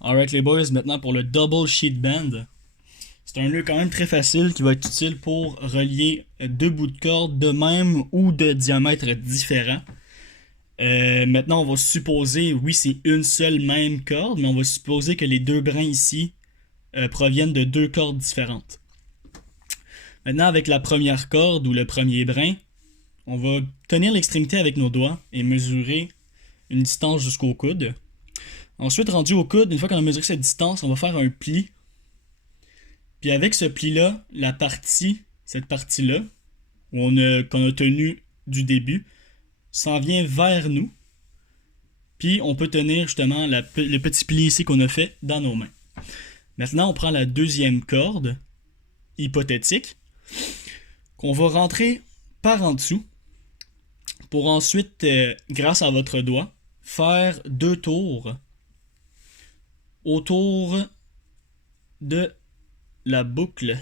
Alright les boys, maintenant pour le double sheet band. C'est un nœud quand même très facile qui va être utile pour relier deux bouts de corde de même ou de diamètre différent. Maintenant on va supposer, oui c'est une seule même corde, mais on va supposer que les deux brins ici proviennent de deux cordes différentes. Maintenant avec la première corde ou le premier brin, on va tenir l'extrémité avec nos doigts et mesurer une distance jusqu'au coude. Ensuite, rendu au coude, une fois qu'on a mesuré cette distance, on va faire un pli. Puis avec ce pli-là, cette partie-là, qu'on a tenu du début, s'en vient vers nous. Puis on peut tenir justement le petit pli ici qu'on a fait dans nos mains. Maintenant, on prend la deuxième corde, hypothétique, qu'on va rentrer par en dessous, pour ensuite, grâce à votre doigt, faire deux tours autour de la boucle.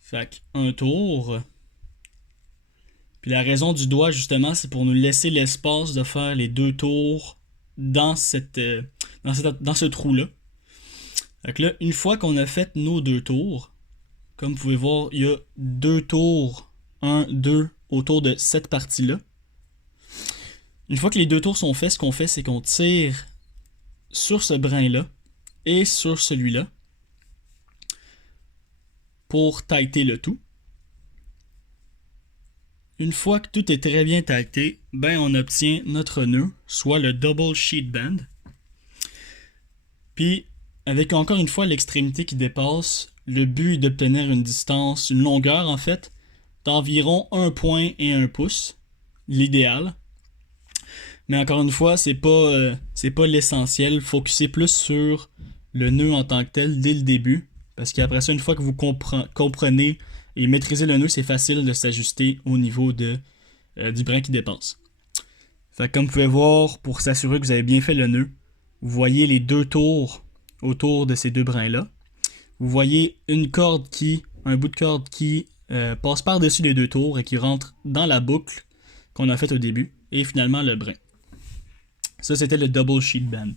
Fait un tour. Puis la raison du doigt, justement, c'est pour nous laisser l'espace de faire les deux tours dans ce trou-là. Fait que là, une fois qu'on a fait nos deux tours, comme vous pouvez voir, il y a deux tours, un, deux, autour de cette partie-là. Une fois que les deux tours sont faits, ce qu'on fait, c'est qu'on tire sur ce brin-là et sur celui-là pour tighter le tout. Une fois que tout est très bien tighté, ben on obtient notre nœud, soit le double sheet band. Puis, avec encore une fois l'extrémité qui dépasse, le but est d'obtenir une distance, une longueur en fait, d'environ 1 point et 1 pouce, l'idéal. Mais encore une fois, c'est pas l'essentiel. Focussez plus sur le nœud en tant que tel dès le début. Parce qu'après ça, une fois que vous comprenez et maîtrisez le nœud, c'est facile de s'ajuster au niveau du brin qui dépasse. Fait que comme vous pouvez voir, pour s'assurer que vous avez bien fait le nœud, vous voyez les deux tours autour de ces deux brins-là. Vous voyez un bout de corde qui passe par-dessus les deux tours et qui rentre dans la boucle qu'on a faite au début. Et finalement le brin. Ça, c'était le double sheet band.